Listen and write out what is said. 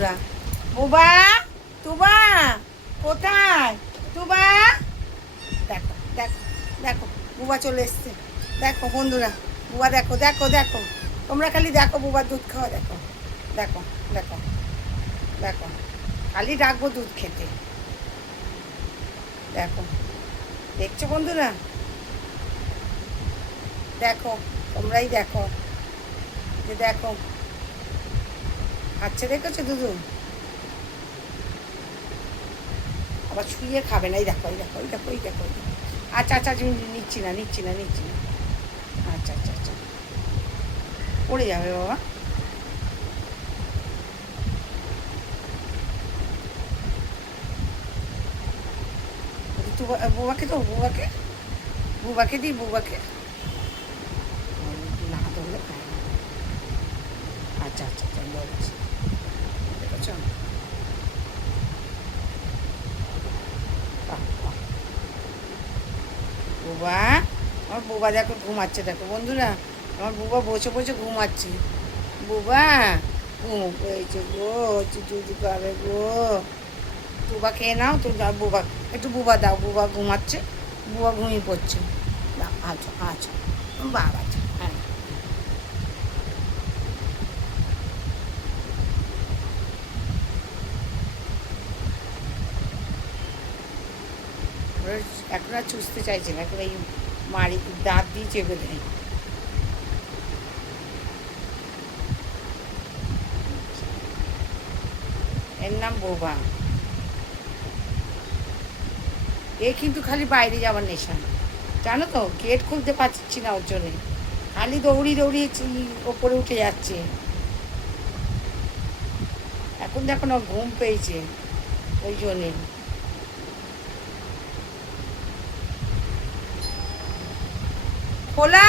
বন্ধুরা। বুবা, তুবা কোথায়? তুবা, দেখো দেখো দেখো, বুবা চলে এসছে। দেখো বন্ধুরা, বুবা দেখো দেখো দেখো, তোমরা খালি দেখো বুবার দুধ খাওয়া। দেখো দেখো দেখো দেখো, খালি ডাকবো দুধ খেতে। দেখো, দেখছো বন্ধুরা? দেখো, তোমরাই দেখো, যে দেখো খাচ্ছে, দেখেছো দুধু? আবার শুয়ে খাবে না। এই দেখো এই দেখো এই দেখো এই দেখো। আচ্ছা আচ্ছা, নিচ্ছি না নিচ্ছি না নিচ্ছি না। আচ্ছা আচ্ছা আচ্ছা, পড়ে যাবে বাবা। বুবাকে তো, বুবাকে, বুবাকে দিই, বুবাকে না ধরলে খায় না। আচ্ছা আচ্ছা আচ্ছা, বলছি, দেখেছ? বুবা, আমার বুবা দেখো ঘুমাচ্ছে। দেখো বন্ধুরা, আমার বুবা বসে বসে ঘুমাচ্ছে। বুবা ঘুম পেয়েছে গো, দুধ খাবে গো। বুবা খেয়ে নাও তো, বুবা একটু, বুবা দাও, বুবা ঘুমাচ্ছে, বুবা ঘুমিয়ে পড়ছে। দাও, আচ্ছা আচ্ছা, বাবা, হ্যাঁ। এখন আর চুষতে চাইছে না, এখন এই মারি দাঁত দিয়ে চেপে দেয়। এর নাম বোবা। এ কিন্তু খালি বাইরে যাওয়ার নেশা, জানো তো? গেট খুলতে পারছি না ওর জন্যে, খালি দৌড়ি দৌড়িয়ে ওপরে উঠে যাচ্ছে। এখন দেখো না, ঘুম পেয়েছে, ওই জন্যে। খোলা।